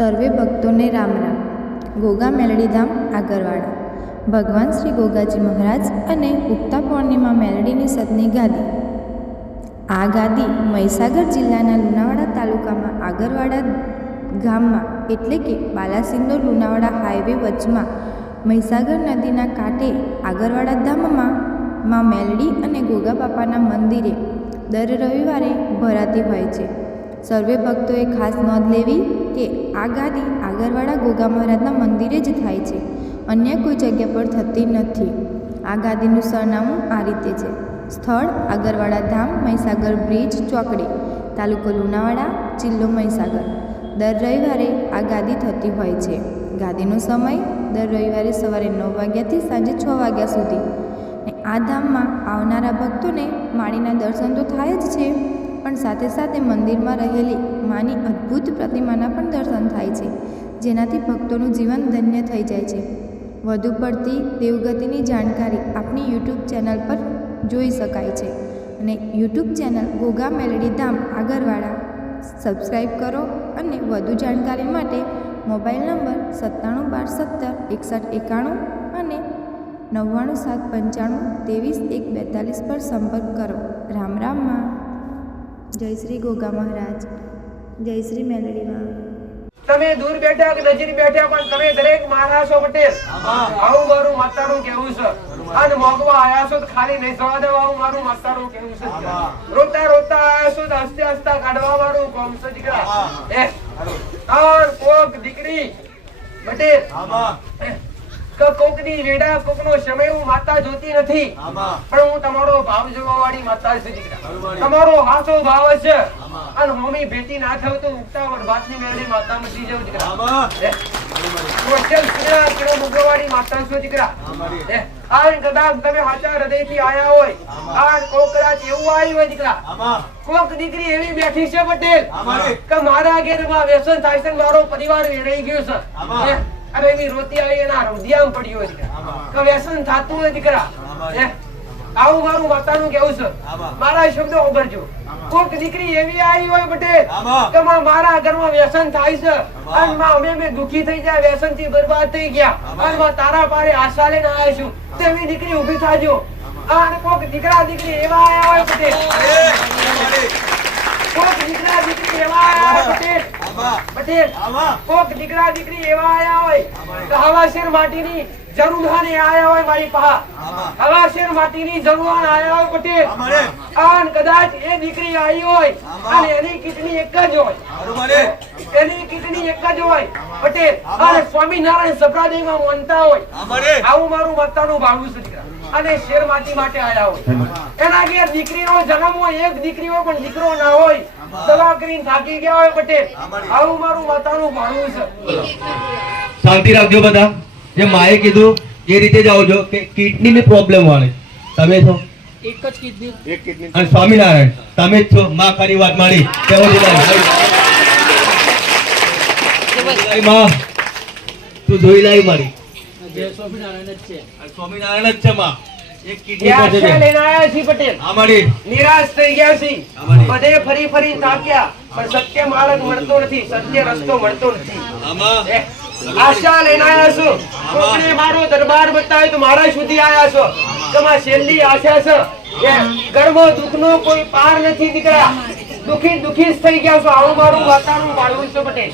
સર્વે ભક્તોને રામ રામ. ગોગા મેલડીધામ આગરવાડા. ભગવાન શ્રી ગોગાજી મહારાજ અને ઉગતા પૂર્ણિમા મેલડીની સતની ગાદી. આ ગાદી મહીસાગર જિલ્લાના લુણાવાડા તાલુકામાં આગરવાડા ગામમાં એટલે કે બાલાસિનોર લુણાવાડા હાઈવે વચમાં મહીસાગર નદીના કાંઠે આગરવાડા ધામમાં માં મેલડી અને ગોગા બાપાના મંદિરે દર રવિવારે ભરાતી હોય છે. સર્વે ભક્તોએ ખાસ નોંધ લેવી કે આ ગાદી આગરવાડા ગોગા મહારાજના મંદિરે જ થાય છે, અન્ય કોઈ જગ્યા પર થતી નથી. આ ગાદીનું સરનામું આ રીતે છે: સ્થળ આગરવાડા ધામ, મહીસાગર બ્રિજ ચોકડી, તાલુકો લુણાવાડા, જિલ્લો મહીસાગર. દર રવિવારે આ ગાદી થતી હોય છે. ગાદીનો સમય દર રવિવારે સવારે 9 વાગ્યાથી સાંજે 6 વાગ્યા સુધી. આ ધામમાં આવનારા ભક્તોને માળીના દર્શન તો થાય જ છે, પણ સાથે સાથે મંદિરમાં રહેલી માની અદ્ભુત પ્રતિમાના પણ દર્શન થાય છે, જેનાથી ભક્તોનું જીવન ધન્ય થઈ જાય છે. વધુ પડતી દેવગતિની જાણકારી આપણી યુટ્યુબ ચેનલ પર જોઈ શકાય છે. અને યુટ્યુબ ચેનલ ગોગા મેલડી ધામ આગરવાડા સબસ્ક્રાઈબ કરો. અને વધુ જાણકારી માટે મોબાઈલ નંબર 9712176191 અને 99795 23 142 પર સંપર્ક કરો. રામ રામમાં. જય શ્રી ગોગા મહારાજ. જય શ્રી મેલડી માં. તમે દૂર બેઠા કે નજીક બેઠા પણ તમે દરેક મહારાજો પટેલ આવું મારું માતાનું કહેવું છે. અને મોગવા આયા છો તો ખાલી નહીં જવા દેવા, આવું મારું માતાનું કહેવું છે. રોતા રોતા આયા છો તો હસતા હસતા કાઢવા મારું કોમ છે દીકરા. કોક દીકરી પટેલ કોકની વેડા કોકનો સમય હું માતા જોતી નથી, પણ હું તમારો ભાવ જોવા વાળી માતા છે દીકરા. તમારો હાસો ભાવ છે અને હોમી ભેટી ના થાવ તો ઉગતા વડવાસની મેળી માતા મટી જાવ દીકરા. કોશલ સુરા કેરો મુગવાડી માતા છો દીકરા. આ કદાચ તમે સાચા હૃદયથી આયા હોય, આ કોકરાજ એવું આવી હોય દીકરા, કોક દીકરી એવી બેઠી છે પટેલ કે મારા ઘેરમાં વ્યસન થાય છે, મારો પરિવાર વેડાઈ ગયો છે. અરે એવી રોતી આવી એના હૃદયમાં પડ્યો છે કે વ્યસન થાતું હોય દીકરા. આવું મારું માતાનું કેવું છે. મારા શબ્દો ઉભરજો. કોક દીકરી એવી આવી હોય પટેલ કે મારા ઘરમાં વ્યસન થાય છે અને અમે દુખી થઈ જાય, વ્યસન થી બરબાદ થઈ ગયા અને તારા પારે આશા લઈને આવ્યા છું, તેવી દીકરી ઉભી થાજો. અને કોક દીકરા દીકરી એવા આવ્યા હોય પટેલ, કોક દીકરા દીકરી એવા આવ્યા હોય પટેલ, કોક દીકરા દીકરી એવા આયા હોય કે હવાશેર માટીની જરૂરને આયા હોય મારી પહા, હવાશેર માટીની જરૂરને આયા હોય પટેલ. આન કદાચ એ દીકરી આવી હોય અને એની કિડની એક જ હોય, એની કિડની એક જ હોય પટેલ, અને સ્વામિનારાયણ સપ્રાદેવમાં માનતા હોય, આવું મારું માતાનું ભાવનું છે દીકરા. અને શેર માટી માટે આયા હોય, એના ઘેર દીકરીનો જન્મ હોય, એક દીકરી હોય પણ દીકરો ના હોય, દવા કરીને થાકી ગયા હોય પટેલ, આવું મારું માતાનું ભાણું છે. શાંતિ રાખજો બધા. જે માએ કીધું એ રીતે જાઓ છો કે કિડની ની પ્રોબ્લેમ વાળે તમે છો, એક જ કિડની, એક કિડની. અને સ્વામિનારાયણ તમે જ છો. માં ખરી વાત મારી કેવો દિલાઈ માં તું જોઈ લાઈ મારી જય સ્વામિનારાયણ જ છે, સ્વામિનારાયણ જ છે માં. એક કિડની પાસે લઈને આયા છી પટેલ, અમારી નિરાશ થઈ ગયા છી, બધે ફરી ફરી થાક્યા, પણ સત્ય માર્ગ મળતો નથી, સત્ય રસ્તો મળતો નથી. આશા લઈને આયા છો, કોકને મારો દરબાર બતાવ્યો તો મારા સુધી આયા છો. તમારી છેલ્લી આશા છે કે ઘરમાં દુઃખનો કોઈ પાર નથી દીકરા, દુખી દુખી થઈ ગયા છો, આવું મારું વાતાનું બાળવું છે પટેલ.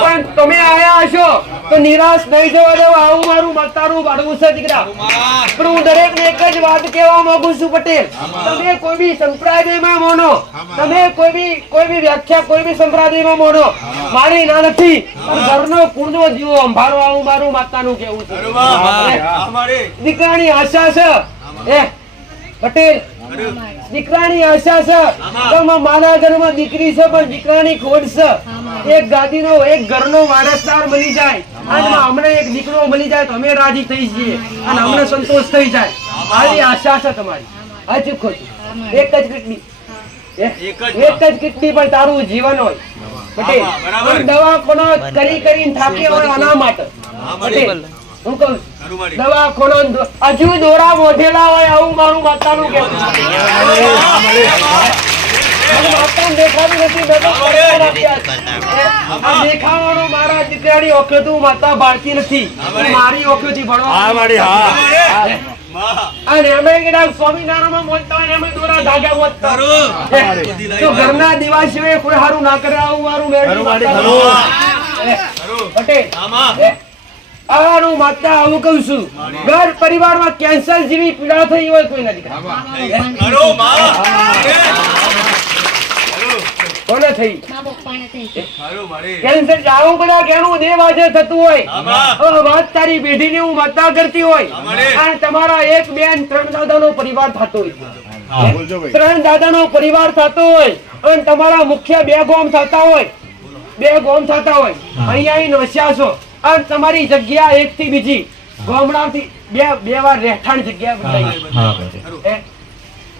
પણ તમે આયા હશો તો નિરાશ નહીં જવા દેવા, આવું મારું માતાનું બાળવું છે દીકરા. પણ હું દરેકને એક જ વાત કહેવા માંગુ છું પટેલ, તમે કોઈ બી સંપ્રદાયમાં મોનો, તમે કોઈ બી વ્યાખ્યા કોઈ બી સંપ્રદાયમાં મોનો, મારી ના નથી, પણ ઘરનો કુળનો જીવો સંભાળો, આવું મારું માતાનું કહેવું છે. દીકરાની આશા છે પટેલ, દીકરાની આશા છે કે મારા ઘરમાં દીકરી છે પણ દીકરાની ખોટ છે. એક ગાદીનો એક ઘરનો વારસદાર મળી જાય અને અમને એક દીકરો મળી જાય તો અમે રાજી થઈ જઈએ અને અમને સંતોષ થઈ જાય. આવી આશા છે તમારી. હજુ ખોટું એક જ કિડની, એક જ કિડની પણ તારું જીવન હોય પટેલ. દવાખાનો કરી કરીને થાકી હોય આના માટે પટેલ. હું કહું દવાખાનો હજુ દોરા મોઢેલા હોય, આવું મારું માતાનું કહેવું. અને માતાને દેખાતી નથી, મેં તો પડકાર આપ્યા છે. આ દેખાવાનો મારા દીકરાની ઓખેતું માતા બાળતી નથી. મારી ઓખેથી ભણવા અને અમે કદાચ સ્વામિનારાયણમાં મોનતા હોય, અમે દોરા ધાગા મોનતા. તો ઘરના દીવા સિવાય કોઈ હારું ના કરે, આવું મારું મેળવી પટેલ. આનું માતા આવું કહું છું, ઘર પરિવારમાં કેન્સર જેવી પીડા થઈ હોય કોઈ નથી. કોને થઈ કેન્સર? આવું બધા કેનું દેવ આજે થતું હોય, વાત તારી પેઢીની હું માતા કરતી હોય, અને તમારા 1 2 3 દાદાનો પરિવાર થતો હોય, 3 દાદાનો પરિવાર થતો હોય, અને તમારા મુખ્ય 2 ગામ થતા હોય, 2 ગામ થતા હોય. અહીંયા નસ્યા છો, અને તમારી જગ્યા એક થી બીજી ગામડાથી બે વાર રહેઠાણ જગ્યા બદલાઈ,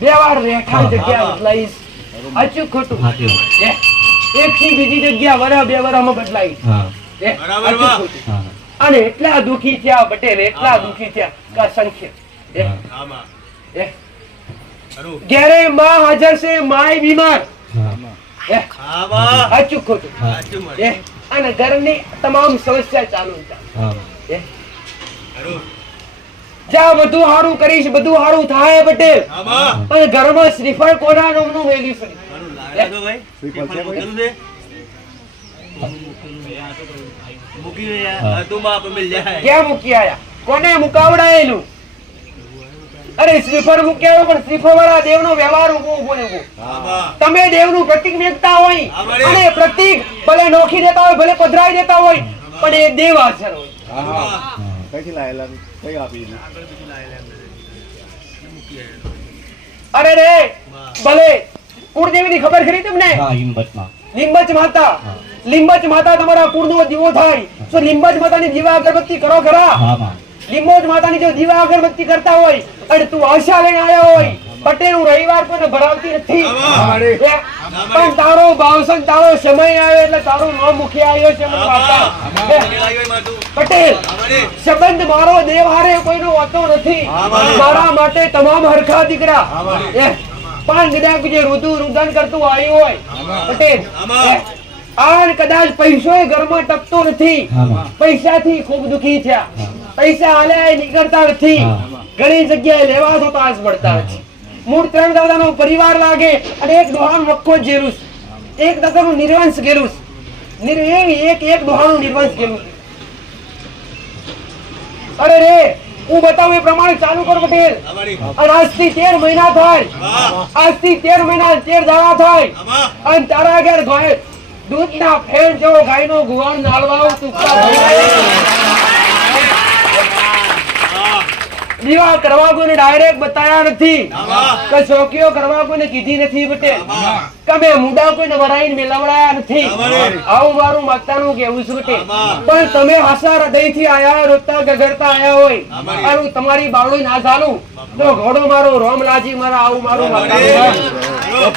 2 વાર રહેઠાણ જગ્યા બદલાઈ. સાચું ખોટું? એક થી બીજી જગ્યા વરા 2 વરામાં બદલાઈ. અને એટલા દુખી થયા પટેલ, એટલા દુખી થયા કે અસંખ્ય. ઘેરે માં હાજર છે, માય બીમાર. સાચું ખોટું? અને ઘરની તમામ સમસ્યા ચાલુ છે. જ્યાં બધું સારું કરીશ બધું સારું થાય પટેલ. અને ઘરમાં શ્રીફળ કોના નામનું મેલ્યું છે? ક્યાં મૂકી આયા? કોને મુકાવડાયેલું? અરે શ્રીફળ મૂકી આવ્યો, પણ શ્રીફળ વાળા દેવનો વ્યવહાર ઉભો ઉભો. તમે દેવનું પ્રતીક મેકતા હોય, અને પ્રતીક ભલે નોખી દેતા હોય, ભલે પધરાઈ દેતા હોય, પણ એ દેવ હાજર હોય. અરે રે ભલે કુળદેવીની ખબર ખરી તમને? લીંબચ માતા. લીંબચ માતા તમારા કુળનો દીવો થાય, તો લીંબચ માતાની દીવા અગરબત્તી કરો ખરા? લીંબોજ માતાની જો દીવા અગરબત્તી કરતા હોય, અને તું આશા લઈને આવ્યા હોય પટેલ, હું રવિવાર કોઈને ભરાવતી નથી, પણ તારો ભાવસન તારો સમય આવે એટલે તારું નામ મુખી આવ્યો છે પટેલ. સંબંધ મારો દેવ હારે કોઈનો હોતો નથી, મારા માટે તમામ હરખા દીકરા. પણ કદાચ જે રુદન કરતું આવ્યું હોય પટેલ, આન કદાચ પૈસો ઘરમાં ટકતો નથી, પૈસાથી ખૂબ દુખી થયા, પૈસા હાલ્યા નીકળતા નથી, ઘણી જગ્યાએ લેવા થતા મળતા નથી. મૂળ 3 દાદાનો પરિવાર લાગે, અને એક ડોહાનું નક્કો જેલું, એક દાદાનું નિર્વંશ ગયેલું, એક ડોહાનું નિર્વંશ ગયેલું. અરે રે હું બતાવું એ પ્રમાણે ચાલુ કર પટેલ. અને આજથી 13 મહિના થાય, આજથી 13 મહિના 13 દાડા થાય, અને તારા ઘેર દૂધના ફેણ જેવો ગાયનો ગુવાણ નાળવાઓ દીવા કરવા કોઈને ડાયરેક્ટ બતાયા નથી, કે ચોકીઓ કરવા કોઈને કીધી નથી પટેલ, કે મેં મુડા કોઈને વરાઈને મેલાવડાયા નથી. આવું મારું માતાનું કહેવું છે પટેલ. પણ તમે હાસા હૃદયથી આયા, રોતા ગગડતા આયા હોય, અને તમારી બાવડી ના ચાલુ તો ઘોડો મારો રોમલાજી મારા, આવું મારું માતાનું.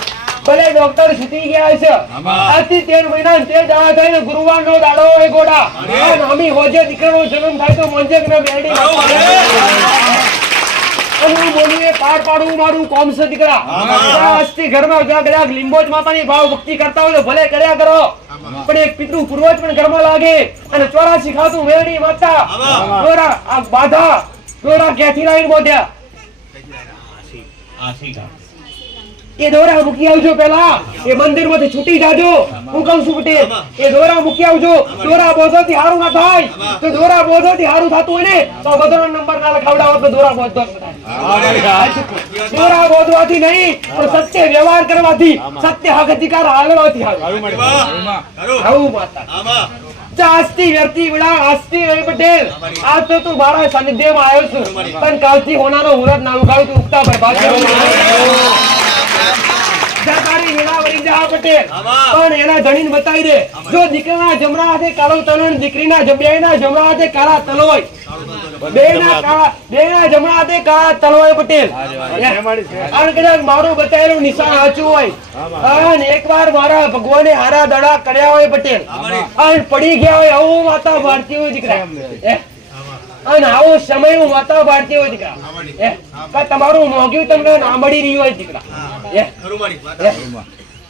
ભલે ડોક્ટર છૂટી ગયા છે, આજથી 13 મહિના 13 દાડા થઈને ગુરુવાર નો દાડો હોય ગોડા, અને અમી હોજે દીકરાનો જન્મ થાય તો મોંજેક ના બેડી બોલું એ પાર પાડવું મારું કોમ છે દીકરા. આજથી ઘરમાં કદાચ લીંબોજ માતાની ભાવ ભક્તિ કરતા હોય તો ભલે કર્યા કરો, પણ એક પિતૃ પૂર્વજ પણ ઘરમાં લાગે, અને 84 ખાતું મેરડી માતા દોરા આ બાધા દોરા ક્યાંથી લાવીને બોધ્યા? એ દોરા મૂકી આવજો, પેલા એ મંદિર માંથી છૂટી જાજો. હું કહું છું પટેલ, એ દોરા મૂકી આવજો. દોરા બોધો થી હારું ના થાય, તો દોરા બોધો થી હારું થતું હોય ને તો બધોનો નંબર ના લખાવડાવો, તો દોરા બોધો દોરા બોધવાથી નહીં, પણ સત્ય વ્યવહાર કરવાથી, સત્ય હક અધિકાર હાલવાથી આવું માતા. આજથી વ્યર્થી વિડા, આજથી રવિ પટેલ, આજ તો તું મારા સાનિધ્યમાં આવ્યો છું, પણ કાલથી હોનાનો મુહૂર્ત ના ઉગાડું તું ઉગતા ભાઈ પણ એના ધણીને બતાવી દે, જો દીકરાના જમણા હાથે કાળો તલો, દીકરીના જમણા હાથે કાળા તલો હોય, બેના જમણા હાથે કાળા તલો હોય પટેલ. અને કદાચ મારું બતાવેલું નિશાન સાચું હોય, અને એકવાર મારા ભગવાને હારા દડા કર્યા હોય પટેલ, અને પડી ગયા હોય, આવું માતા ભારતી હોય દીકરા, અને આવો સમય હું માતા ભારતી હોય દીકરા, તમારું મોંઘ્યું તમને ના મળી રહ્યું હોય દીકરા.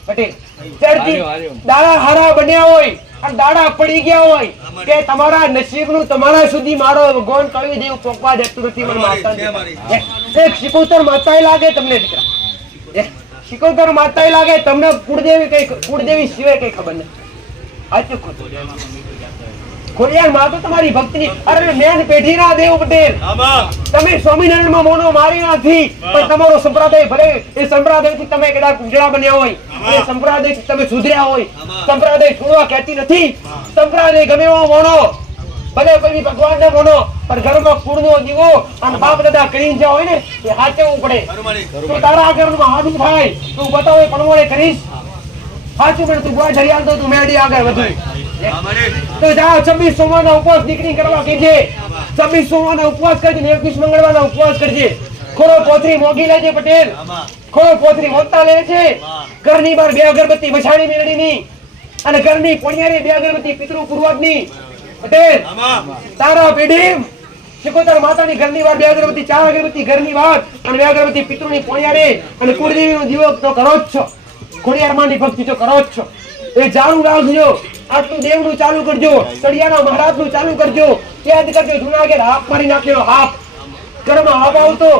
પટેલ ત્યારથી દાડા હારા બન્યા હોય અને દાડા પડી ગયા હોય કે તમારા નસીબનું તમારા સુધી મારો ભગવાન કયું દેવ પોકવા દેતું નથી મને માતા એક શિકોતર માતાએ લાગે તમને દીકરા શિકોતર માતાએ લાગે તમને કુળદેવી સિવાય કઈ ખબર નથી સાચું ખોટું ખોડિયાર માં તો તમારી ભક્તિની અરે મેન પેઢીના દેવ પટેલ તમે સ્વામિનારાયણ માં મોનો મારી નથી પણ તમારો સંપ્રદાય ભલે એ સંપ્રદાયથી તમે કદાચ ઉજળા બન્યા હોય એ સંપ્રદાયથી તમે સુધર્યા હોય સંપ્રદાય છોડવા કહેતી નથી સંપ્રદાય ગમે એવો મોનો ભલે કોઈ ભગવાનને મોનો પણ ઘરમાં કુળનો દીવો અને બાપ દાદા કરીને જ્યાં હોય ને એ સાચવવું પડે તો તારા આગળમાં હાથ થાય તું બતાવે પણ કરીશ સાચું પણ તું ગોળ ઝરિયાલ તો તું મેળી આગળ વધુ તો જા 26 સોમવારના ઉપવાસ દીકરી કરવા કહેજે 26 સોમવારના ઉપવાસ કરજે 21 મંગળવારના ઉપવાસ કરજે ખોળો પોથરી મોગી લેજે પટેલ ખોળો પોથરી મોગતા લે છે ઘરની બહાર બે અગરબત્તી વછાણી મેળડીની અને ઘરની પોણિયારે બે અગરબત્તી પિતૃ પૂર્વજની પટેલ તારા પેઢી શિકોતર માતાની ઘરની બહાર બે અગરબત્તી ચાર અગરબત્તી ઘરની બહાર અને બે અગરબત્તી પિતૃની પોણિયારે અને કુળદેવીનો દીવો તો કરો જ છો ખોડિયાર માની ભક્તિ તો કરો જ છો એ જાણું રાખજો આટલું દેવનું ચાલુ કરજો સળિયાના મહારાજનું ચાલુ કરજો યાદ કરજો જુનાગઢ હાફ મારી નાખ્યો હાફ ઘરમાં હાફ આવતો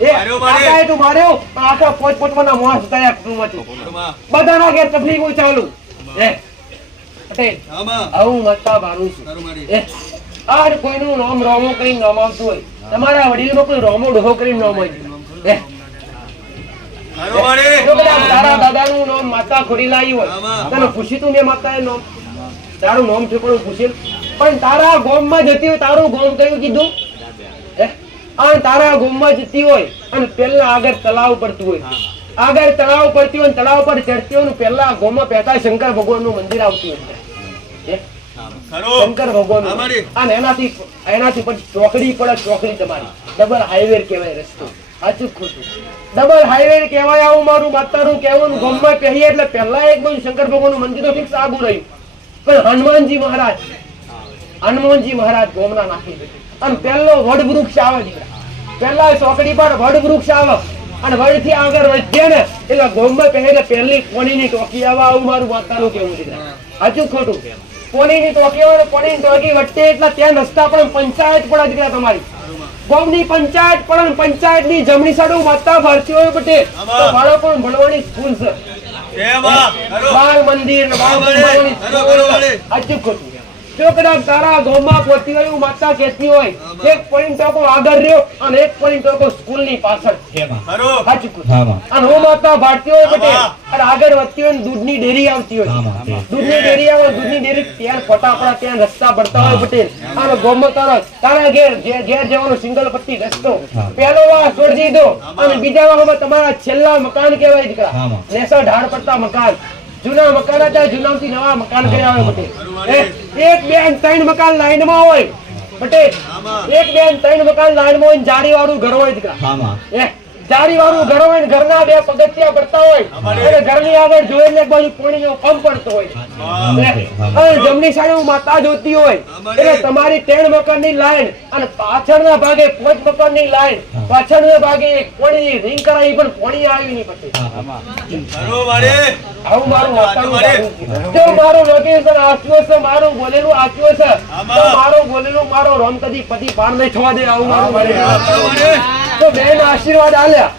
એ આકાએ તું માર્યો આખા પોતપોતાના મોસ થયા કુટુંબમાંથી બધાના ઘેર તકલીફો ચાલુ એ પટેલ આવું મતતા મારું છું એ આ કોઈનું નામ રોમો કરીને નામ આવતું હોય તમારા વડીલનો કોઈ રોમો ડોહો કરીને નામ હોય એ તારા દાદાનું નામ માતા ખોડીલાઈ હોય તને પૂછી તું મેં માતાએ નામ તારું નામ ઠેકોડું પૂછેલ પણ તારા ગામમાં જતી હોય તારું ગામ કયું કીધું અને તારા ગામમાં જતી હોય અને પેલા આગળ તળાવ પડતું હોય આગળ તળાવ પડતી હોય તળાવ પર ચડતી હોય પેલા ગામમાં પહેતા શંકર ભગવાનનું મંદિર આવતું હોય શંકર ભગવાન અને એનાથી પછી ચોકડી પડે ચોકડી તમારી ડબલ હાઈવે કહેવાય રસ્તો સાચું ખોટું ડબલ હાઈવે કહેવાય આવું મારું માતાનું કહેવાનું ગામમાં કહીએ એટલે પહેલા એક બધું શંકર ભગવાનનું મંદિર તો ફિક્સ આગું રહ્યું પણ હનુમાનજી મહારાજ ગોમના નાખી દીધું અને પહેલો વડ વૃક્ષ આવે દીકરા પહેલા ચોકડી પર વડ વૃક્ષ આવે અને વડ થી આગળ વધે ને એટલે ગોમમાં પહેલે પહેલી કોણીની ટોકી આવે આવું મારું માતાનું કેવું દીકરા સાચું ખોટું કોણીની ટોકી આવે ને કોણીની ટોકી વચ્ચે એટલે ત્યાં રસ્તા પણ પંચાયત પડે દીકરા તમારી ગામની પંચાયત પણ પંચાયતની જમણી સાઈડ માતા ભરતી હોય પટેલ તો બાળકો ભણવાની સ્કૂલ છે બાળ મંદિર જો કદાચ તારા ગામમાં પહોંચી હોય માતા કહેતી હોય એક પોઈન્ટ ટકો આગળ રહ્યો અને એક પોઈન્ટ ટકો સ્કૂલ ની પાછળ અને હું માતા ભારતી હોય પટેલ અને આગળ વધતી હોય દૂધની ડેરી આવતી હોય દૂધની ડેરી આવે દૂધની ડેરી ત્યાં ફટાફડા ત્યાં રસ્તા પડતા હોય પટેલ અને ગામમાં તારા ઘેર જવાનો સિંગલ પટ્ટી રસ્તો પહેલો વાર છોડી દીધો અને બીજા વારમાં તમારા છેલ્લા મકાન કહેવાય દીકરા નેસા ઢાળ પડતા મકાન જૂના મકાન હતા જૂનાથી નવા મકાન કર્યા હોય પટેલ એક બે ત્રણ મકાન લાઈનમાં હોય પટેલ એક બે ત્રણ મકાન લાઈનમાં હોય જારી વાળું ઘર હોય દીકરા જારી વાળું ઘર હોય ઘરના બે પગથિયા પડતા હોય અને ઘરની આગળ જોઈએ એટલે બાજુ પાણીનો પંપ પડતો હોય અને જમણી સાઈડ માતા જોતી હોય એટલે તમારી 3 મકાનની લાઈન અને પાછળના ભાગે 5 મકાનની લાઈન પાછળના ભાગે એક પાણીની રિંગ કરાવી પણ પાણી આવી નહીં પડતી આવું મારું માતાનું જો મારું લોકેશન આપ્યો છે મારું બોલેલું આપ્યો છે તો મારું બોલેલું મારો રોમ કદી પતિ પાર નહીં થવા દે આવું મારું તો બેન આશીર્વાદ આલ્યા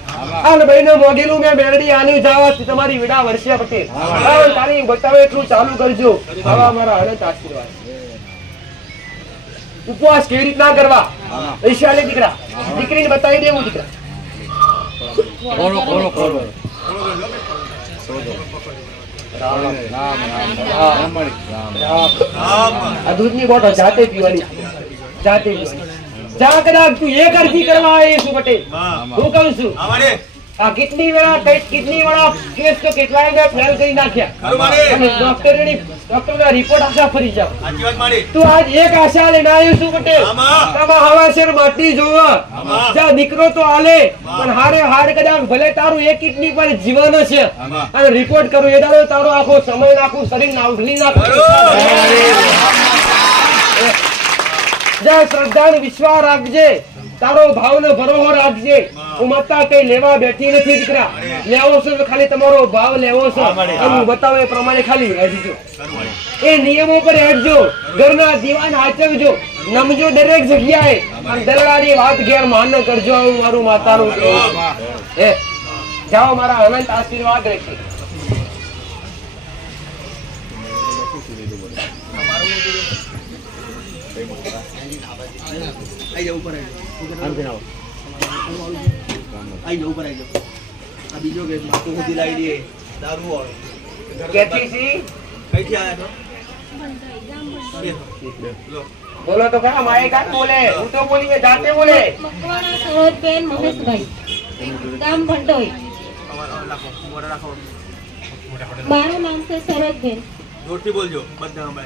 અને બહેનો મોગેલું મેં મેરડી આની જાવા તમારી વિડા વર્ષે પટેલ તારી બતાવે એટલું ચાલુ કરજો આવા મારા અનંત આશીર્વાદ ઉપવાસ કેવી રીતના કરવા ઈશાલે દીકરા દીકરીને બતાવી દેવું દીકરા આ દૂધની બોટલ જાતે પીવાની જાતે પીવાની જા કદાચ તું એક અરજી કરવા આવી છું પટેલ હું કહું છું આ કિડની વાળા કેસ તો કેટલાય મેં ફેલ કરી નાખ્યા અને ડોક્ટરના રિપોર્ટ આશા ફરી જાવ તું આજ એક આશા લઈને આવ્યું છું પટેલ તમારા હવાસેર માટી જોવા જા દીકરો તો આલે પણ હારે હાર કદાચ ભલે તારું એક કિડની પર જીવન છે અને રિપોર્ટ કરું એ દાડો તારો આખો સમય નાખું શરીર નાખલી નાખું જા શ્રદ્ધા વિશ્વાસ રાખજે તારો ભાવનો ભરોહો રાખજે. હું માતા કઈ લેવા બેઠી નથી દીકરા. લેવો છે તો ખાલી તમારો ભાવ લેવો છે અને હું બતાવું એ પ્રમાણે ખાલી હેડજો. એ નિયમો પર હેડજો. ઘરના દીવાન હાચવજો. નમજો દરેક જગ્યાએ. અને દલાલાની વાત ઘેર માન ન કરજો. હું મારું માતાનું કહેવું છું. જાઓ, મારા અનંત આશીર્વાદ રહેશે. ક્યાંથી છી? બોલો તો ખરા. માએ કાંઈ બોલે? હું તો બોલી એ જાતે બોલે. મકવાણા સરોજબેન મહેશભાઈ, ગામ ભંડોઈ. મારું નામ છે સરોજબેન.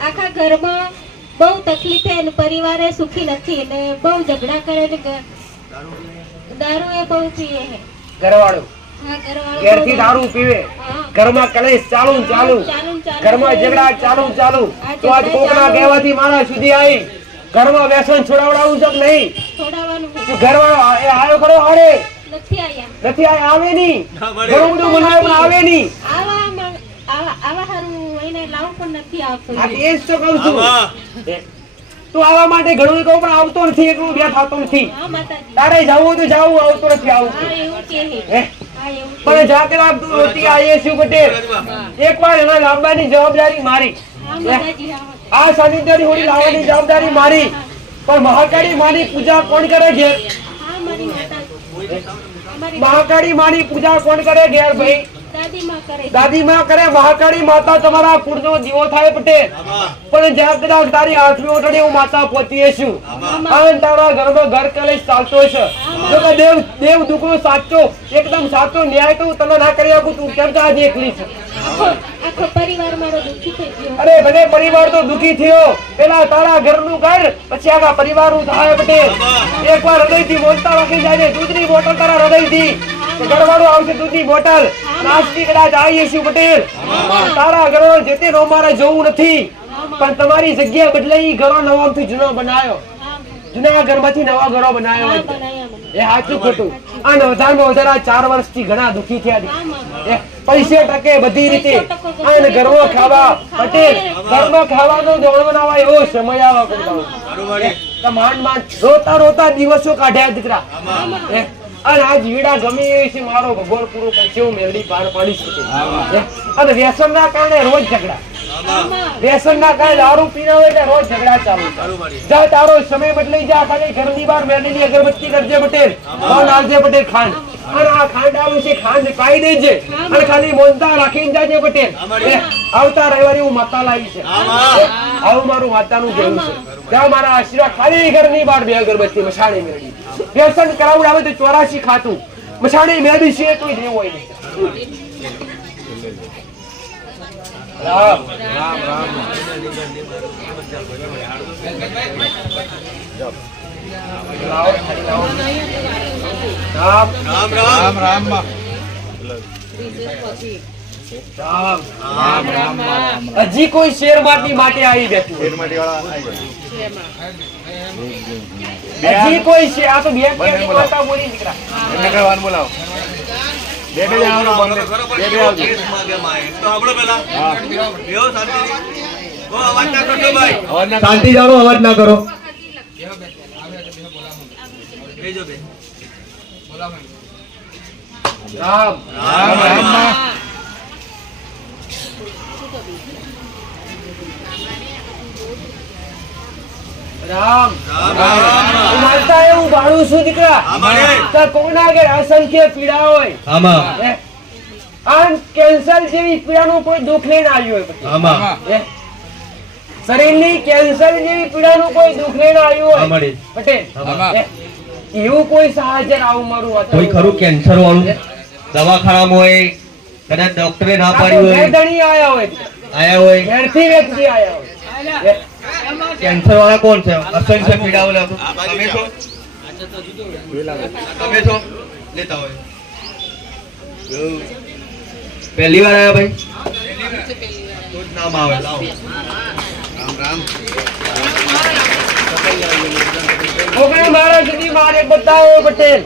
આખા ઘરમાં બહુ તકલીફે અને પરિવારે સુખી નથી અને બહુ ઝઘડા કરે ને દારૂ એ બહુ પીએ છે. ઘરવાળો હા, ઘરવાળો ઘેરથી દારૂ પીવે, હા. ઘરમાં કલેશ ચાલુ ને ચાલુ, ઘરમાં ઝઘડા ચાલુ ને ચાલુ. તો આજ કોકના કહેવાથી મારા સુધી આવી ઘરમાં વ્યસન છોડાવડાવું છે કે નહીં? છોડાવવાનું તું ઘરવાળો એ આવ્યો ખરો હારે? નથી આયા. નથી આવે નહીં. ઘણું બધું બનાવે પણ આવે નહીં. આવા હારું એને લાવું પણ નથી આવતું. આ એ જ તો કહું છું. તું આવા માટે ઘણું કહું પણ આવતો નથી. એકલું બે થતો નથી. હા માતાજી. તારે જવું તો જાવું, આવતો નથી આવતું. હા એવું કે છે. હે? હા એવું કે. પણ જાતે તું રોટી આયેશુ પટેલ એકવાર એના લાંબાની જવાબદારી મારી. હા માતાજી. હા આ સાનિધ્યની હોળી લાવવાની જવાબદારી મારી. પણ મહાકાળી માની પૂજા કોણ કરે છે? હા મારી માતાજી. અમારી મહાકાળી માની પૂજા કોણ કરે ઘેર ભાઈ? દાદીમાં કરે છે. દાદી માં કરે. મહાકાળી માતા તમારા કુળનો દીવો થાય પટેલ. પણ જ્યાં કદાચ તારી આઠમી ઓટડી હું માતા પહોંચીએ છું અને તારા ઘરમાં ઘર કલેશ ચાલતો છે. જો કે દેવ દુઃખનો સાચો એકદમ સાચો ન્યાય તો હું તને ના કરી આપું. તું કેમ તો આજે એકલી છે? આખો પરિવાર મારો દુઃખી થઈ ગયો. અરે ભલે પરિવાર તો દુઃખી થયો. પેલા તારા ઘરનું કર, પછી આખા પરિવારનું થાય પટેલ. એકવાર હૃદયથી બોલતા રાખી જાય. દૂધની બોટલ તારા હૃદયથી ઘરવાળું આવશે. દૂધની બોટલ નાસ્તી કદાચ આવીએ છીએ પટેલ. તારા ઘરો જે તે નો મારે જોવું નથી. પણ તમારી જગ્યા બદલાઈ ઘરો નવાથી જૂનો બનાવ્યો. જૂના ઘરમાંથી નવા ઘરો બનાવ્યો. એ સાચું ખોટું? અને વધારમાં વધારે 4 વર્ષથી ઘણા દુઃખી થયા. પૈસે ટકે બધી રીતે અને ઘરમાં ખાવા પટેલ. ઘરમાં ખાવાનો દોડ બનાવવા એવો સમય આવા કરતા માંડ રોતા રોતા દિવસો કાઢ્યા દીકરા. અને આ જીવડા ગમે એ છે મારો ભગવાન પૂરો કરશે. હું મેલડી પાર પાડી શકું. અને વ્યસન ના કારણે રોજ ઝઘડા. વ્યસન ના કારણે દારૂ પીના હોય એટલે રોજ ઝઘડા ચાલુ. જા તારો સમય બદલાઈ જા. ખાલી ઘરની બહાર મેલડીની અગરબત્તી કરજે પટેલ. લાલજે પટેલ ખાંડ. અને આ ખાંડ આવું છે ખાંડ પાઈ દેજે અને ખાલી મોનતા રાખીને જાજે પટેલ. આવતા રવિવારે હું માતા લાવી છે. આવું મારું માતાનું કહેવું છે. ત્યાં મારા આશીર્વાદ. ખાલી ઘરની બહાર 2 અગરબત્તી મસાણી મેળવી. વ્યસન કરાવડાવે તો 84 ખાતું મસાણી મેળવી છે. કોઈ દેવ હોય નહીં. રામ રામ રામ રામ રામ રામ. હજી કોઈ શેર માટી માટે આવી બેઠું. હજી કોઈ છે? આ તો બે વાર્તા બોલી દીકરા. બોલાવો. બે આવજો. શાંતિ જાણો, અવાજ ના કરો. રામ રામ રામ. માનતા એવું બાળું છું દીકરા. કોના આગળ અસંખ્ય પીડા હોય. આમાં આ કેન્સર જેવી પીડાનું કોઈ દુઃખ લઈને આવ્યું હોય. આમાં શરીરની કેન્સર જેવી પીડાનું કોઈ દુઃખ લઈને આવ્યું હોય પટેલ. એવું કોઈ સાહજર આવું મારું વાત કોઈ ખરું કેન્સર વાળું દવાખાનામાં હોય, કદાચ ડોક્ટરે ના પાડ્યું હોય, આયા હોય ઘેરથી વ્યક્તિ આયા હોય. કેન્સર વાળા કોણ છે? અસંખ્ય પીડા વાળા તમે છો? તમે છો? લેતા હોય. પહેલી વાર આયા ભાઈ? તો જ નામ આવે. લાવો. રામ રામ. કોકણે મારા સુધી મારે બતાવો પટેલ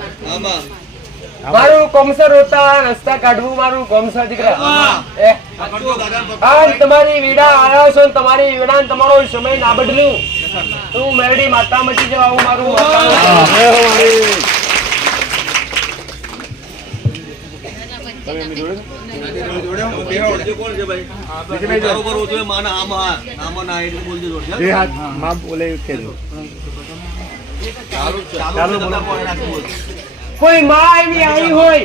મારું કોમસર હોતા રસ્તા કાઢવું મારું કોમસર દીકરા આ તમારી વીડા આવ્યા છો ને તમારી વીડા ને તમારો સમય ના બદલ્યું તું મેરડી માતા મચી જવા આવું મારું જે હાથ માં બોલે એવું કહેજો. ચાલો બોલો. કોઈ માં એવી આવી હોય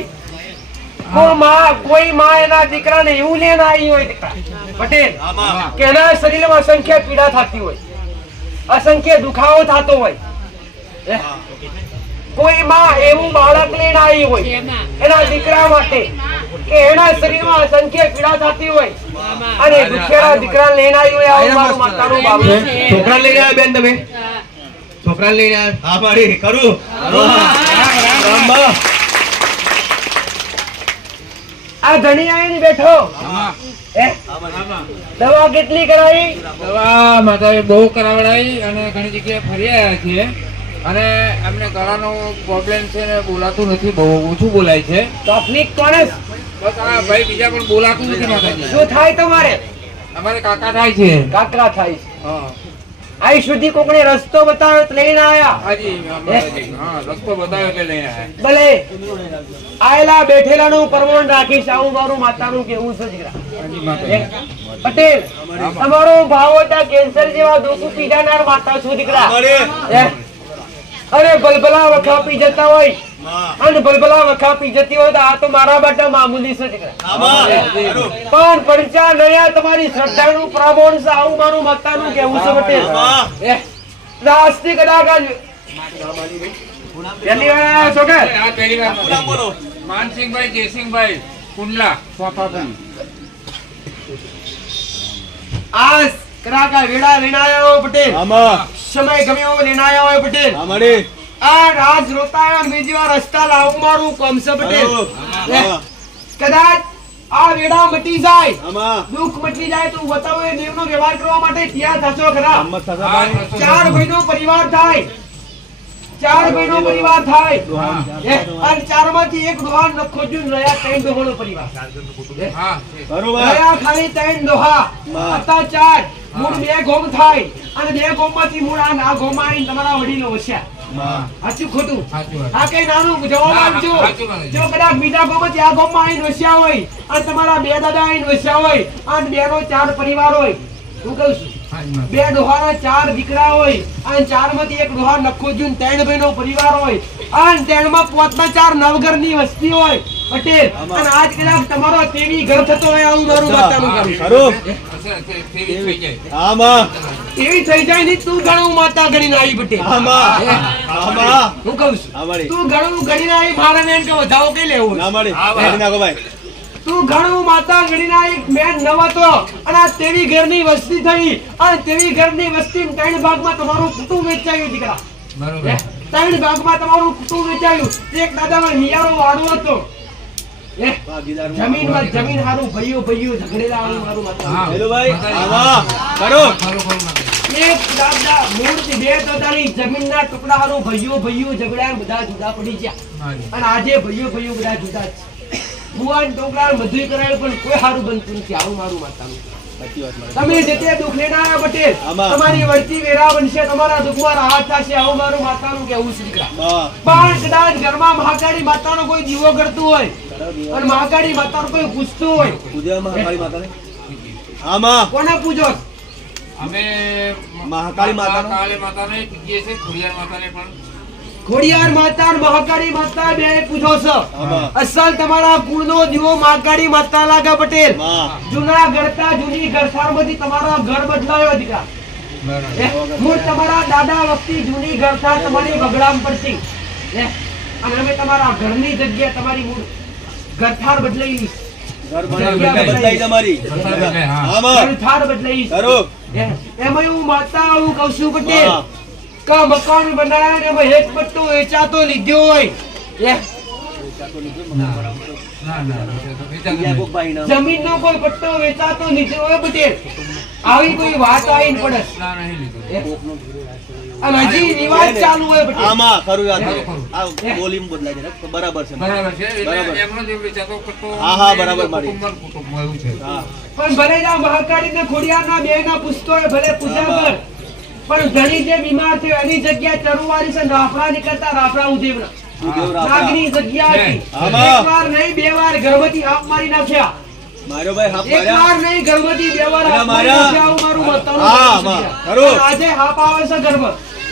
કોઈ માં એના દીકરાને એવું લઈને આવી હોય દીકરા પટેલ કે એના શરીરમાં અસંખ્ય પીડા થતી હોય અસંખ્ય દુખાવો થતો હોય કોઈ માં એવું બાળક લઈને આવી હોય એના દીકરા માટે કે એના શરીરમાં અસંખ્ય પીડા થતી હોય અને દુખેડા દીકરા લઈને આવી હોય આવું મારું માતાનું બાબુ છોકરા લઈને આવ્યા બેન તમે છોકરા લઈને આવ્યા હા મારી કરું આ ધણી આવીને બેઠો દવા કેટલી કરાવી દવા માતાએ બહુ કરાવડાવી અને ઘણી જગ્યાએ ફરી આવ્યા છીએ અને એમને ગળાનો પ્રોબ્લેમ છે ને બોલાતું નથી બહુ ઓછું બોલાય છે તકલીફ કોને બસ આ ભાઈ બીજા પણ બોલાતું નથી માતાજી શું થાય તમારે અમારે કાકા થાય છે કાકરા થાય છે હા આઈ સુધી કોકણે રસ્તો બતાવ્યો તો લઈને આયા હાજી માતાજી હા રસ્તો બતાવ્યો એટલે લઈને આવ્યા ભલે આયેલા બેઠેલાનું પરમોણ રાખીશ આવું મારું માતાનું કેવું છે દીકરા હાજી માતાજી પટેલ તમારો ભાવ હતા કેન્સર જેવા દુઃખ પીડાનાર માતા છું દીકરા અરે બલબલા વખા પી જતા હોય અને બલબલા વખા પી જતી હોય તો આ તો મારા માટે મામૂલી છે દીકરા પણ પડચા નયા તમારી શ્રદ્ધાનું પ્રમાણ છે આવું મારું માતાનું કેવું છે પટેલ નાસ્તિક કદાચ પહેલી વાર આવ્યા છો કે આ પહેલી વાર બોલો માનસિંહભાઈ જયસિંહભાઈ કુંડલા સોફાપુરી આ કરાકા વેડા વિનાયો પટેલ સમય ગમ્યો વિનાયો હોય પટેલ આ રાજ રોતા બીજી વાર રસ્તા લાવું મારું કોમસે પટેલ કદાચ આ વેડા મટી જાય દુઃખ મટી જાય તો બતાવો એ દેવનો વ્યવહાર કરવા માટે તૈયાર થશો ખરા 4 ભાઈનો પરિવાર થાય 4 ભાઈનો પરિવાર થાય અને 4 માંથી એક ડોહાન નખો જુન રહ્યા 3 ડોહાનો પરિવાર હા રહ્યા ખાલી 3 ડોહા હતા 4 મૂળ 2 ગોમ થાય અને 2 ગોમમાંથી મૂળ આ ગોમાં આવીને તમારા વડીલો વસ્યા સાચું ખોટું આ કઈ નાનું જવાબ આપજો જો કદાચ બીજા ગોમમાંથી આ ગોમમાં આવીને વસ્યા હોય અને તમારા 2 દાદા આવીને વસ્યા હોય અને 2 નો 4 પરિવાર હોય હું કહું છું 2 ડોહાના 4 દીકરા હોય અને 4 માંથી એક ડોહા નખો જુન 3 ભાઈનો પરિવાર હોય અને 3 માં 5 માં 4 નવઘરની વસ્તી હોય પટેલ અને આજ કદાચ તમારો તેવી ઘર થતો હોય આવું મારું બતાવું કરું એવી થઈ જાય ની તું ઘણું માતા ગણીને આવી પટેલ હું કહું છું તું ઘણું ગણીને આવી મારે મેન કે વધાવો કઈ લેવું તું ઘણું માતા ગણીને આવી મેન નવતો અને આ તેવી ઘરની વસ્તી થઈ અને તેવી ઘરની વસ્તી 3 ભાગમાં તમારું કુટુંબ વેચાયું દીકરા બરોબર 3 ભાગમાં તમારું કુટુંબ વેચાયું એક દાદામાં નિયારો વાડો હતો જમીન હારું ભાઈઓ ઝઘડેલા આવું મારું એક દાદા મૂળથી 2 દાદાની જમીનના ટુકડા હારું ભાઈઓ ઝઘડ્યા બધા જુદા પડી ગયા અને આજે ભાઈઓ બધા જુદા છે બુવાન ટોકરા મજૂરી કરાય પણ કોઈ હારું બનતું નથી આવું મારું માતાનું તમે જેતે દુઃખ લેનારા પટેલ તમારી વળતી વેરા બનશે તમારા દુઃખમાં રાહત થશે આવું મારું માતાનું કેવું છે દીકરા પણ કદાચ ઘરમાં મહાકાળી માતાનો કોઈ દીવો કરતું હોય અને મહાકાળી માતાનો કોઈ પૂછતું હોય કોને પૂજો અમે મહાકાળી માતાને પૂજીએ છીએ ખોડિયાર ખોડિયાર માતાને પણ માતા અને મહાકાળી માતા બે પૂછો છો અસલ તમારા કુળનો દીવો મહાકાળી માતા લાગે પટેલ જૂના ગરતા જૂની ગરથારમાંથી તમારા ઘર બદલાયો દીકરા મૂળ તમારા દાદા વખતે જૂની ગરથાર તમારી બગડામ પડતી અને અમે તમારા ઘરની જગ્યા તમારી મૂળ ગરથાર બદલાઈ ગરથાર બદલાઈ એમાં હું માતા આવું કહું છું પટેલ કા મકાન બનાવ્યા ને એમાં એક પટ્ટો વેચાતો લીધો હોય જમીન નો કોઈ પટ્ટો વેચાતો લીધો હોય પટેલ આવી કોઈ વાત આવીને પડે ના, નહીં લીધું. અને હજી રિવાજ ચાલુ હોય બધી. આમાં ખરું યાદ છે. આ બોલીમાં બદલાય છે ને? બરાબર છે બરાબર છે. એટલે બરાબર. એમનો જે વિચારો કરતો હા, હા, બરાબર મારી. કુટુંબમાં એવું છે. હા પણ ભલે ના મહાકાળી ને ખોડિયારના બે ના પૂછતો હોય ભલે પૂજા કર પણ ધણી જે બીમાર થયો એની જગ્યા ચરુવારી છે ને રાફડા નીકળતા રાફડા ઉદેવના ઉદેવ રાફડા. નાગની જગ્યા હતી આમાં. એક વાર નહીં બે વાર ગર્ભવતી હાફ મારી નાખ્યા માર્યો ભાઈ હાફ એક માર્યા. વાર નહીં ગર્ભવતી બે વાર હાફ મારી માર્યા. નાખ્યા આવું મારું મતલબ હા, છે. આમાં. ખરું. અને આજે હાફ આવે છે ગર્ભ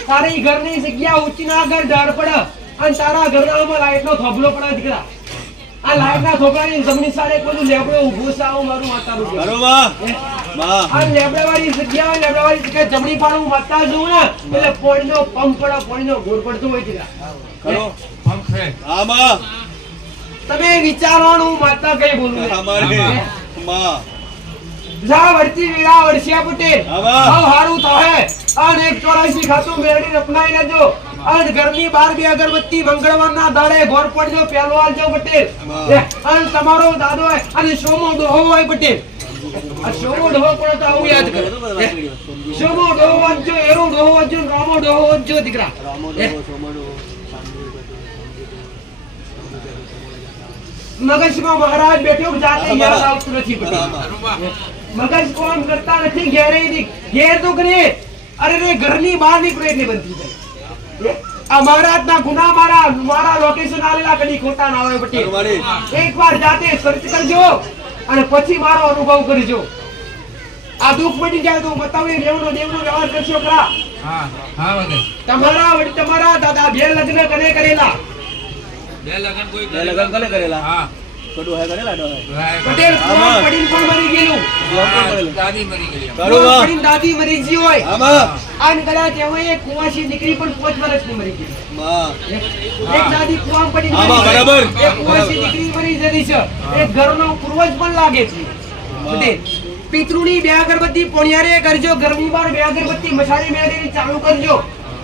તારી ઘરની જગ્યા ઊંચી ના આગળ ઢાળ પડે અને તારા ઘરનામાં લાઈટનો થોભલો પડે દીકરા આ લાઈટના થોભલાની જમણી સાડે કોઈનું લેબડો ઊભું છે આવું મારું માતાનું કહેવું. ખરું માં? માં. આ લેબડાવાળી જગ્યા હોય, લેબડાવાળી જગ્યાએ જમણી પાડું માતા જોઉં ને એટલે પોણીનો પંપ પડે પોણીનો ગોળ પડતો હોય દીકરા ખરું. આમ છે. આમાં. તમે વિચારવાનું માતા કઈ બોલું અમારે. માં. જા વળતી વીરા વળસિયા પટેલ આમાં. હાવ હારું થાહે અને 184 ખાતું મેળવી અપનાઈ લેજો અને ઘરની બહાર બે અગરબત્તી મંગળવારના દાડે ઘોર પડજો પહેલો આલજો પટેલ અને તમારો દાદો હોય અને સોમો ડોહો હોય પટેલ આ સોમો ડોહો પણ તો આવું યાદ કરો સોમો ડોહો વાંચજો એરો ડોહો વાંચજો રામો ડોહો વાંચજો દીકરા મગજમાં મહારાજ બેઠો જાતે યાદ આવતું નથી પટેલ મગજ કોમ કરતા નથી ઘેરે ઘેર તો કરે અરે રે ઘરની બહાર નીકળે એટલે બનતી જાય આ મહારાજના ગુના મારા લોકેશન આલેલા કદી ખોટા ના હોય પટેલ મારી. એકવાર જાતે સર્ચ કરજો અને પછી મારો અનુભવ કરજો આ દુઃખ પડી જાય તો બતાવી દેવનો વ્યવહાર કરશો ખરા હા, હા, વગર. તમારા દાદા બે લગ્ન કને કરેલા બે લગન કોઈ બે લગન કને કરેલા? હા. કડું હે કરેલા ડો હે. પટેલ કુવા પડીને પણ મરી ગયેલું દાદી મરી ગઈ. ખરું કુવા માં? પડીને દાદી મરી ગઈ હોય આમાં. આને કદાચ એમાં એક કુવાસી દીકરી પણ 5 વર્ષની મરી ગઈ માં. એક દાદી કુવામાં પડીને આમાં મરી ગઈ. બરાબર. એક કુવાસી દીકરી મરી જતી છે એક ઘરનો પૂર્વજ પણ લાગે છે પટેલ પિતૃની બે અગરબત્તી પોણિયારે કરજો ઘરની બહાર બે અગરબત્તી મસાલી મેળવી ચાલુ કરજો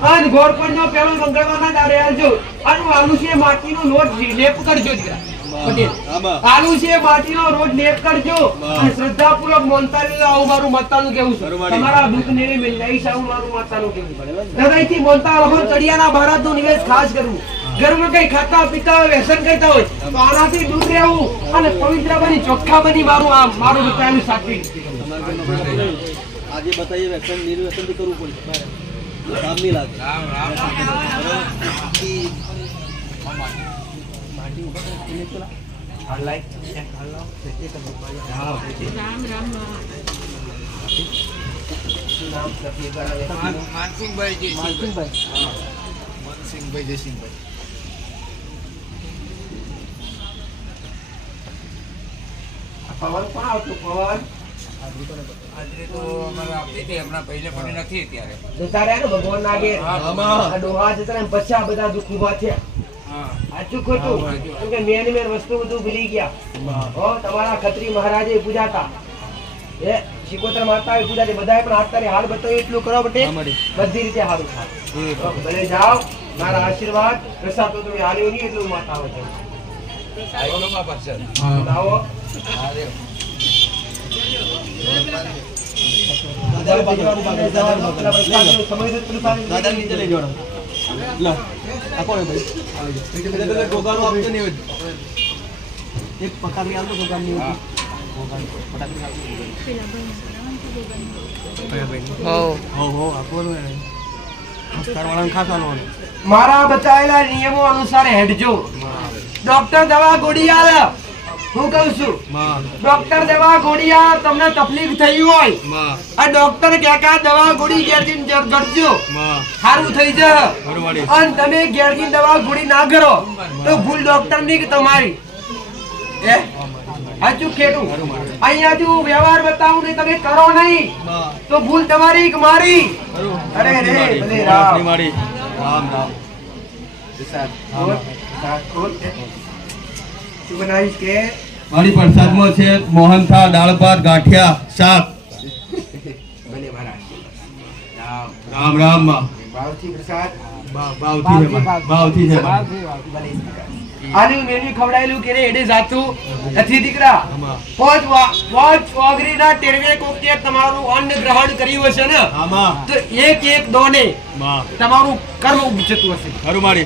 અને ગોળ પડનો પેલો મંગળવારના દાડે આવજો અને આલુ છે માટીનો લોટ લેપ કરજો દીકરા પટેલ આમાં. આલુ છે માટીનો રોજ લેપ કરજો અને શ્રદ્ધાપૂર્વક મોનતાની આવું મારું માતાનું કેવું છે બરોબર મારી. તમારા દુઃખ ને મિલાઈ છે આવું મારું માતાનું કેવું છે હૃદયથી મોનતા રહો ચડિયાના ભારતનું નિવેશ ખાસ કરવું ઘરમાં કઈ ખાતા પીતા હોય વ્યસન કરતા હોય તો આનાથી દૂર રહેવું અને પવિત્ર બની ચોખ્ખા બની મારું બતાવેલું સાચવી આજે બતાવીએ વેક્સિન નિર્વેશન થી કરવું પડે કામ નહીં લાગે. રામ, રામ. માનસિંહભાઈ જયસિંહભાઈ. પવન કોણ આવતું પવન હાજરી તો અમારે આપી હતી, હમણાં પહેલે પણ નથી અત્યારે. જતા રહ્યા ને ભગવાન નાગે હા. આ ડોહા જતા રહ્યા ને પછી આ બધા દુઃખ ઉભા થયા હા. સાચું ખોટું કેમ કે મેન વસ્તુ બધું ભૂલી ગયા હો તમારા ખત્રી મહારાજે પૂજાતા એ શિકોતર માતા પૂજાતી બધાએ પણ હાથ તારી હાલ બતાવ્યું એટલું કરો બટે બધી રીતે સારું થાય ભલે જાઓ મારા આશીર્વાદ પ્રસાદ તો તમે હાલ્યો નહીં એટલું માતા આવે આવો દાદા નીચે લઈ જવાનું. લા. આ કોણ હે ભાઈ? એટલે ગોગાનું આપતો નહીં હોય. એક પકાડી આવતો ગોગાની હોય. મારા બતાવેલા નિયમો અનુસાર હેડજો ડોક્ટર દવા ગોળી આલે હું કહું છું ડોક્ટર દવા ગોળી આલે તમને તકલીફ થઈ હોય આ ડોક્ટર કેકા દવા ગોળી ઘેરથી ગળજો સારું થઈ જશે અને તમે ઘેરથી દવા ગોળી ના કરો તો ભૂલ ડોક્ટર ની કે તમારી હે સાચું ખેડું અહીંયાથી હું વ્યવહાર બતાવું ને તમે કરો નહીં તો ભૂલ તમારી કે મારી અરે રે ભલે રામ રામ રામ. શું બનાવીશ કે મારી પ્રસાદમાં છે મોહનથાળ, દાળ ભાત, ગાંઠિયા, શાક. ભલે મારા રામ રામ માં. ભાવથી પ્રસાદ ભાવથી છે માં. ભાવથી છે માં. ભલે આની મેનવી ખવડાયેલું કે એડે જાતું નથી દીકરા. પાંચ ઓગરીના ટેરવે કોકે તમારું અન્ન ગ્રહણ કર્યું હશે ને તો એક દોને તમારું કર્મ ઉપજતું હશે. ખરું મારી